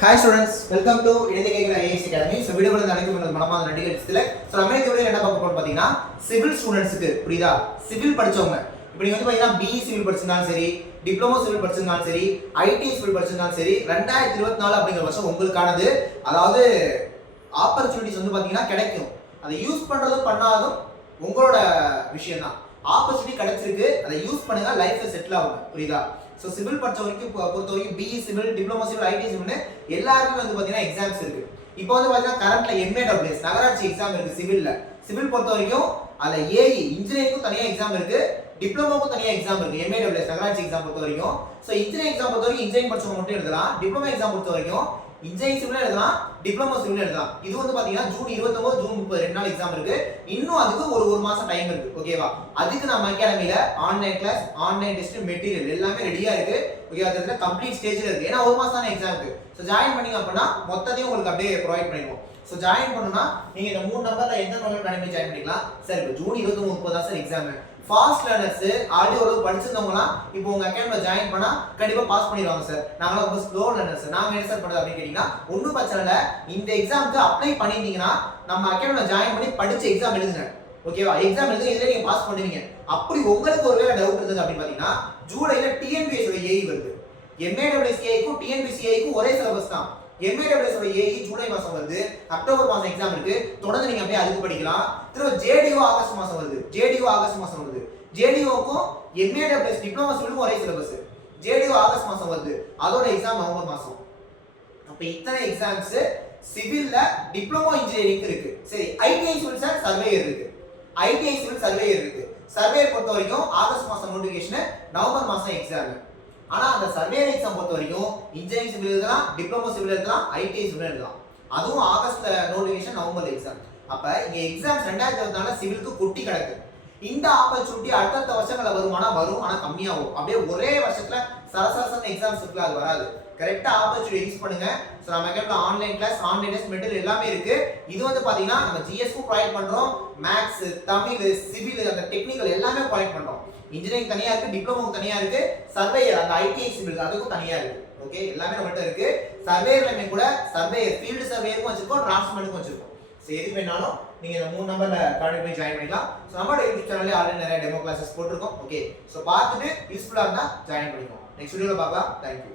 Hi students, welcome to Indian IAS Academy. So video வந்து நடக்கும் உங்கள் மனமார்ந்த நன்றிகள் தெரிவித்துள்ள. So நம்ம இந்த வீடியோல என்ன பார்க்க போறோம் பாத்தீங்கன்னா சிவில் ஸ்டூடண்ட்ஸ்க்கு புரியுதா? சிவில் படிச்சவங்க. இப்போ நீங்க வந்து பாத்தீங்கன்னா BE சிவில் படிச்சிருந்தாலும் சரி, டிப்ளமோ சிவில் படிச்சிருந்தாலும் சரி, ஐடி சிவில் படிச்சிருந்தாலும் சரி 2024 அப்படிங்கிற வருஷம் உங்களுக்கானது. அதாவது ஆப்பர்சூனிட்டிஸ் வந்து பாத்தீங்கன்னா கிடைக்கும். அதை யூஸ் பண்றதும் பண்ணாததும் உங்களோட விஷயம் தான். ஆப்பர்சூனிட்டி கிடைச்சிருக்கு, அதை யூஸ் பண்ணுங்க, லைஃப்ல செட்டில் ஆகும். புரியுதா? ஸோ சிவில் பொறுத்த வரைக்கும் BE civil diploma civil IT civil எல்லாருக்குமே வந்து பார்த்தீங்கன்னா எக்ஸாம்ஸ் இருக்கு. இப்போ வந்து பார்த்தீங்கன்னா கரண்ட்ல MAWS நகராட்சி எக்ஸாம் இருக்கு சிவில்ல. சிவில் பொறுத்த வரைக்கும் அதில் ஏஇ இன்ஜினியரிங்கும் தனியாக எக்ஸாம் இருக்கு, டிப்ளமோக்கும் தனியாக எக்ஸாம் இருக்கு. MAWS நகராட்சி எக்ஸாம் பொறுத்த வரைக்கும் ஸோ இன்ஜினியரிங் எக்ஸாம் பொறுத்த வரைக்கும் இன்ஜினியரிங் படிச்சவங்க மட்டும் எழுதலாம். டிப்ளமோ எக்ஸாம் பொறுத்த வரைக்கும் இன்ஜினியரிங் சிவில் எழுதலாம், டிப்ளமோ சிவில் எழுதலாம். இது வந்து பாத்தீங்கன்னா ஜூன் 29 ஜூன் 30 2 நாள் எக்ஸாம் இருக்கு. இன்னும் அதுக்கு ஒரு மாசம் டைம் இருக்கு. ஓகேவா? அதுக்கு நம்ம அகாடமில online class, online test, material எல்லாமே ரெடியா இருக்கு. ஓகேவா? அதுல கம்ப்ளீட் ஸ்டேஜ்ல இருக்கு. ஏன்னா ஒரு மாசம் தான் எக்ஸாம் இருக்கு. சோ ஜாயின் பண்ணீங்க அப்படினா மொத்தத்தையும் உங்களுக்கு அப்படியே ப்ரொவைட் பண்ணிடுவோம். சோ ஜாயின் பண்ணனும்னா நீங்க இந்த மூணு நம்பர்ல எந்த நம்பர்ல அகாடமி ஜாயின் பண்ணிக்கலாம். சார் இப்போ ஜூன் 29 30 தான் sir exam. Fast learners already ஒரு படிச்சிருந்தவங்கலாம் இப்போ உங்க அகாடமில ஜாயின் பண்ணா கண்டிப்பா பாஸ் பண்ணிடுவாங்க சார். நாங்க ரொம்ப ஸ்லோ லேர்னர்ஸ். நாங்க என்ன சார் பண்றது அப்படின்னு கேட்டீங்கன்னா ஒன்றும் பிரச்சனை இல்லை. இந்த எக்ஸாமுக்கு அப்ளை பண்ணிருந்தீங்கன்னா நம்ம அகாடமில ஜாயின் பண்ணி படிச்ச எக்ஸாம் எழுதுங்க. ஓகேவா? எக்ஸாம் எழுதி இதுல நீங்க பாஸ் பண்ணுவீங்க. அப்படி உங்களுக்கு ஒருவேளை டவுட் இருந்தது அப்படின்னு பாத்தீங்கன்னா ஜூலைல டிஎன்பிஎஸ் உடைய ஏஇ வருது. MAWS ஏஇக்கும் டிஎன்பிஎஸ் ஏஇக்கும் ஒரே சிலபஸ் தான். MAWS உடைய ஏஇ ஜூலை மாசம் வருது, அக்டோபர் மாசம் எக்ஸாம் இருக்கு. தொடர்ந்து நீங்க அப்படியே அதுக்கு படிக்கலாம். திரும்ப JDO ஆகஸ்ட் மாசம் வருது. JDO ஆகஸ்ட் மாசம் வருது. JDOக்கும் MAWS டிப்ளமோ சிவிலுக்கும் ஒரே சிலபஸ். JDO ஆகஸ்ட் மாசம் வருது. அதோட எக்ஸாம் நவம்பர் மாசம். அப்ப இத்தனை எக்ஸாம்ஸ் சிவில்ல டிப்ளமோ இன்ஜினியரிங் இருக்கு. சரி, ஐடிஐ சிவில் சார் சர்வேயர் இருக்கு. ஐடிஐ சிவில் சர்வேயர் இருக்கு. சர்வேயர் பொறுத்த வரைக்கும் ஆகஸ்ட் மாசம் நோட்டிஃபிகேஷன், நவம்பர் மாசம் எக்ஸாம். ஆனா அந்த சர்வேயர் எக்ஸாம் பொறுத்த வரைக்கும் இன்ஜினியரிங் சிவில் எழுதலாம், டிப்ளமோ சிவில் எழுதலாம், ஐடிஐ சிவில் எழுதலாம். அதுவும் ஆகஸ்ட்ல நோட்டிஃபிகேஷன், நவம்பர் எக்ஸாம். அப்ப இங்க எக்ஸாம்ஸ் 2024 சிவிலுக்கு கொட்டி கிடக்கு. இந்த ஆப்பர்சூனிட்டி அடுத்த வருஷங்கள வருமானா வரும், ஆனா கம்மியாகும். அப்படியே ஒரே வருஷத்துல சரசரசன எக்ஸாம்ஸ் இருக்குல அது வராது. கரெக்ட்டா ஆப்பர்சூனிட்டி யூஸ் பண்ணுங்க. சோ நம்ம அகாடமில online class, online test, material எல்லாமே இருக்கு. இது வந்து பாத்தீங்கன்னா நம்ம ஜிஎஸ் க்கு ப்ரொவைட் பண்றோம். மேத்ஸ், தமிழ், சிவில் அந்த டெக்னிக்கல் எல்லாமே ப்ரொவைட் பண்றோம். இன்ஜினியரிங் தனியா இருக்கு, டிப்ளமோக்கு தனியா இருக்கு, சர்வேயர் அந்த ஐடிஐ சிவில் அதுக்கும் தனியா இருக்கு. ஓகே, எல்லாமே நம்மகிட்ட இருக்கு. சர்வேயர்லமே கூட சர்வேயர் ஃபீல்ட் சர்வேயருக்கும் வச்சிருக்கோம், டிராஃப்ட்மேனுக்கும் வச்சிருக்கோம். சோ எது வேணாலும் நீங்க இந்த மூணு நம்பர்ல கான்டாக்ட் பண்ணி ஜாயின் பண்ணிக்கலாம். சோ நம்மளோட யூடியூப் சேனல்ல ஆல்ரெடி நிறைய டெமோ கிளாसेस போட்டுருக்கோம். ஓகே, சோ பார்த்துட்டு யூஸ்ஃபுல்லா இருந்தா ஜாயின் பண்ணிக்கோங்க. நெக்ஸ்ட் வீடியோல பார்க்கலாம். Thank you.